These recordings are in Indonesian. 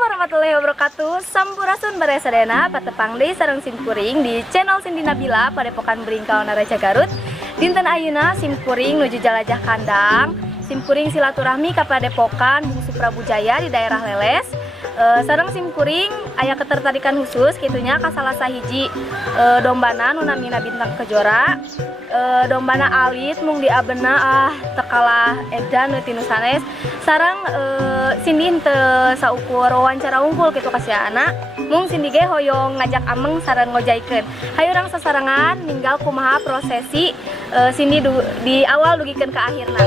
warahmatullahi wabarakatuh. Sampurasun Baresadena patepang deui sareng simkuring di channel Cindy Nabila Padepokan Beringkau Naraja Garut. Dinten ayeuna simkuring nuju Jalajah Kandang. Simkuring silaturahmi ka Padepokan Bungsu Prabu Jaya di daerah Leles. Sareng simkuring aya ketertarikan khusus kitunya ka salah sahiji dombana nu namina Bintang Kejora. Dombana alit mung diabena tekalah edan tinu sanes sareng Cindy teu saukur wawancara unggul kitu kasiana mung Cindy ge hoyong ngajak ameng sareng ngojaikeun hayu urang sasarengan ninggal kumaha prosesi Cindy di awal dugikeun ka akhirna.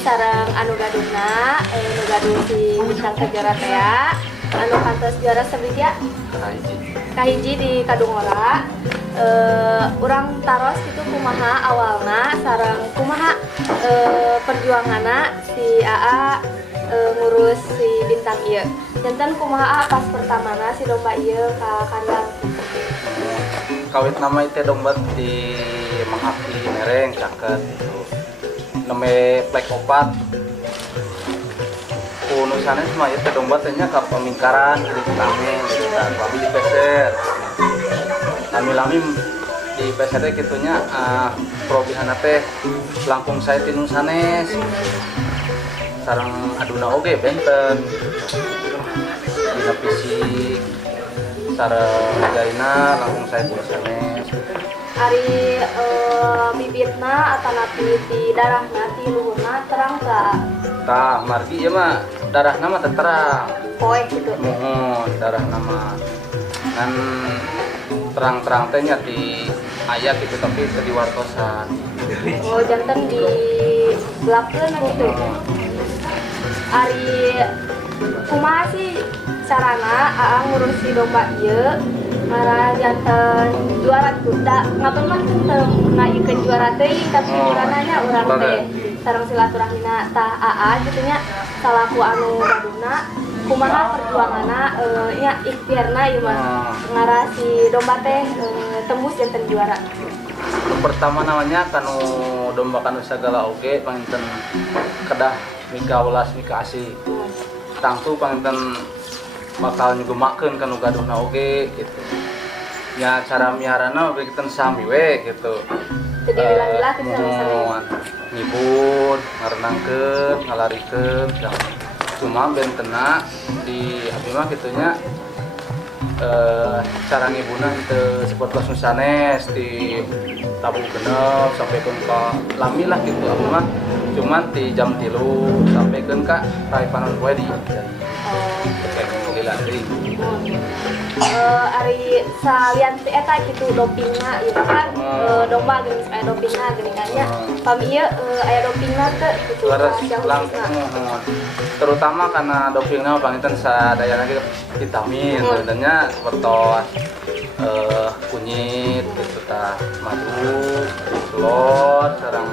sareng anu gadungna nu gadung si Bintang Kejora teh anu kantos juara sabija kahiji di Kadungora. Urang taros itu kumaha awalna sareng kumaha perjuanganna si AA ngurus si Bintang ieu. Janten kumaha pas pertamana si domba ieu ka kandang. Kawit nama itu domba di menghapli mereng caket itu neme plek opat unusannya semua itu domba tehnya ke pemingkaran di kami kami di peser lami di peser gitunya probihan teh langkung saya tinung sanes sarang aduna oge benten dina fisik sarang ajarina langkung saya tinung sanes Ari bibitna atau napi di darahna di luhurna terang tah margi ya mah darah nama terang poek gitu. mohon darah nama kan terang-terang tehnya di ayat gitu tapi itu di wartosan Oh jantan di belakang gitu. Ari kumaha sih sarana ngurusi domba ieu marah jantan juara kuda ngapain mah teu ngaikeun juara teuing tapi juarananya urang teh sareng silaturahmina tah gitu nya salaku anu gaduna kumaha perjuanganna nya ikhtiarna ieu mah ngarah si domba teh tembus jantan juara. Pertama namanya kanu domba kanu sagala oge panginten kedah mika ulas mika asih tangtu panginten bakal nyugemakeun kanu gaduhna oge gitu ya cara miarana oge kita sami we gitu Jadi bilang-bilang kita sering ngibun ngarenangkeun ngalarikeun cuma bentena di abdi mah kitunya cara ngibuna teu seperti nusanes di tabung genep sampai ke lami lah gitu abdi mah cuman di jam 3 sampai ke rai panon poe di kayak lila deui ari salian teh eta gitu dopingna ieu kan domba geuning aya dopingna geuningannya pami ieu aya dopingna teh gitu terutama karena dopingnya panginten sadayana gitu vitamin sebenarnya seperti kunyit gitu tah madu telur sareng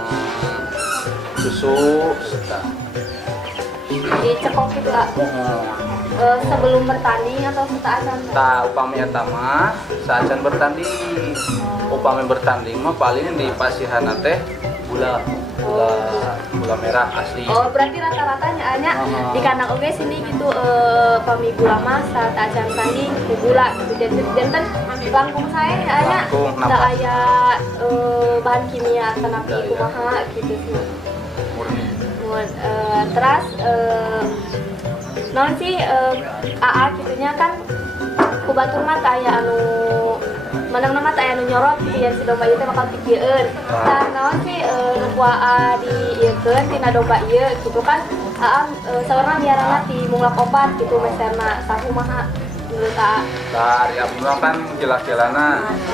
susu serta dicekok gitu lah sebelum bertanding atau saat tak upami eta mah saacan bertanding upami bertanding mah paling di pasihan teh gula merah asli. Oh berarti rata-ratanya hanya di kandang oge sini gitu pami gula mah saat acan tanding gula gitu jantan langkung saya hanya tak aya bahan kimia tenapi kumaha gitu sih. Terus non sih gitunya kan kubatur mah aya anu menang nama aya anu nyorot gitu ya si domba ieu teh bakal pikieun. Tah naon sih kuaa di ieukeun tina domba ieu gitu kan saurna miarana ti munglak opat gitu mesterna sakumaha menurut dari abdi mah kan jelas-jelasna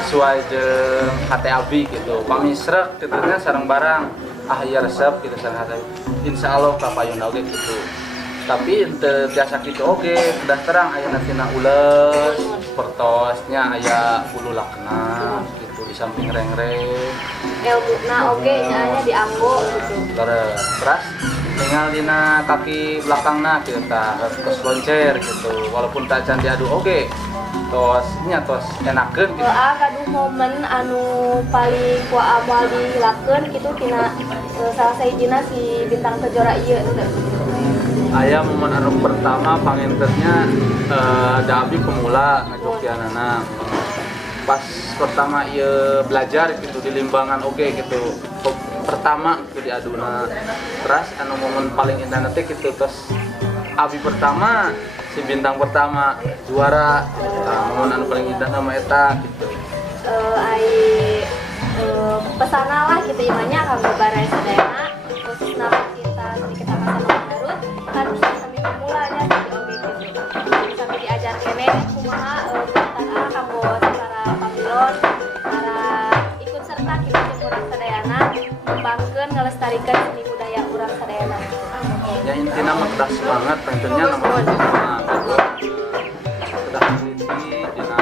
sesuai jeung hate abdi gitu. Pami srek kituna sareng barang ieu resep gitu sareng hate. Insyaallah kapayun oge gitu. Tapi teu biasa kitu oge, udah terang aya tina ules, pertosnya aya bulu lakna gitu di samping rengreng. Elmuna oge nya dianggo gitu. Terus tinggal dina kaki belakangna kieu tah tos loncer gitu. Walaupun tak can diadu oge. Tos enakeun gitu. Gaduh momen anu paling kuat amal dilakeun gitu tina salah sahijina si bintang kejora ieu Aya momen anu pertama pangintennya da abdi pemula ngajokianana. Pas pertama ieu belajar gitu di limbangan oge gitu. Pertama gitu diaduna. Terus anu momen paling indah teh gitu tos abdi pertama si bintang pertama juara. Momen anu paling indah nama eta gitu. Pesana lah gitu imanya kanggo barai sadayana khususna kita sedikit sama-sama Garut kan kami pemulanya jadi oge gitu sampai diajar kene kumaha tentang kanggo secara pamilon para ikut serta kita jeung urang sadayana ngembangkeun ngelestarikeun seni budaya urang sadayana ya intinya mah udah semangat tentunya nomor udah teliti dina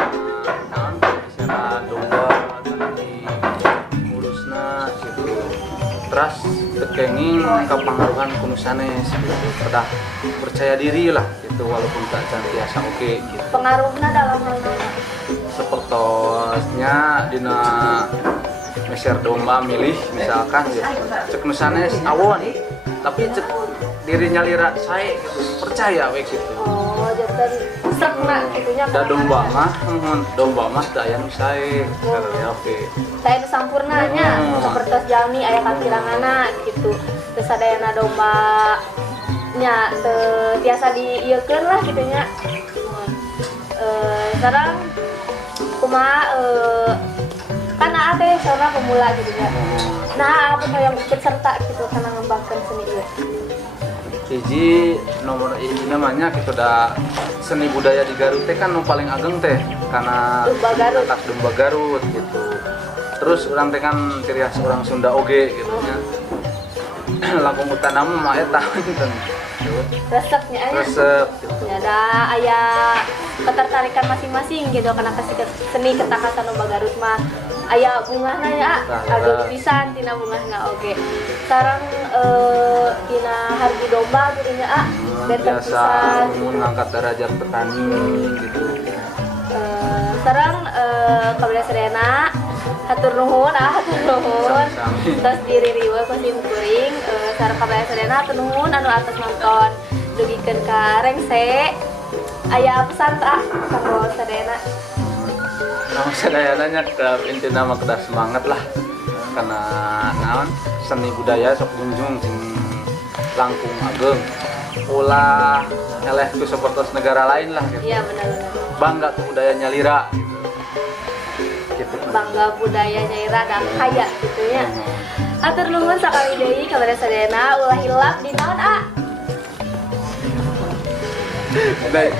naon secara domba terus tekenging kapangaruhan kunusanes gitu. Udah percaya diri lah gitu walaupun tak biasa oke gitu. Pengaruhnya dalam hal mana? Sepertosnya dina meser domba milih misalkan ya cek nusanes awon tapi cek dirinya lira saya gitu percaya we gitu. Oh jantan sekna gitunya da domba mah daya nu sae ya oke. Saya nu sampurnanya sapertos jalmi aya kakiranganna gitu. Teu sadayana domba nya teu biasa diieukeun lah gitu nya. Sekarang kumaha kan teh saurna pemula gitu nya. Nah, apa yang ikut serta gitu karena ngembangkeun seni ieu. hiji nomor ini namanya kita udah seni budaya di Garut teh kan nu paling ageng teh karena Domba Garut. atas domba Garut gitu. Terus orang teh kan ciri khas orang Sunda oge gitu nya. Langkung utama mah eta gitu. Resepnya aja. Resep gitu. Ya ada aya ketertarikan masing-masing gitu karena kasih seni ketakasan domba Garut mah aya bungahna ya ageng pisan tina bungahna oge. Sareng tina hargi domba gitu nya benten Biasa pisan. mengangkat derajat petani gitu. Sareng kabelah sedena hatur nuhun hatur nuhun. Sami-sami. Terus diririwe ku simkuring sareng kabelah sedena hatur nuhun anu atas nonton dugikeun ka Rengse. Aya pesan tak kanggo sedena? Nama saya nanya ke inti nama kita semangat lah karena naon seni budaya sok junjung sing langkung ageng ulah eleh ku sapertos negara lain lah gitu. Iya benar-benar. Bangga ku budayanya Lira gitu. Bangga budayanya Ira dan kaya gitu ya. Hatur nuhun sakali deui kabelah sedena ulah hilap di naon Baik.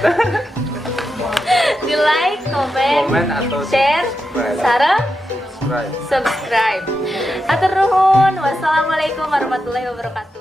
di like, Komen komen, atau share, sareng Subscribe. subscribe. Hatur nuhun. Wassalamualaikum warahmatullahi wabarakatuh.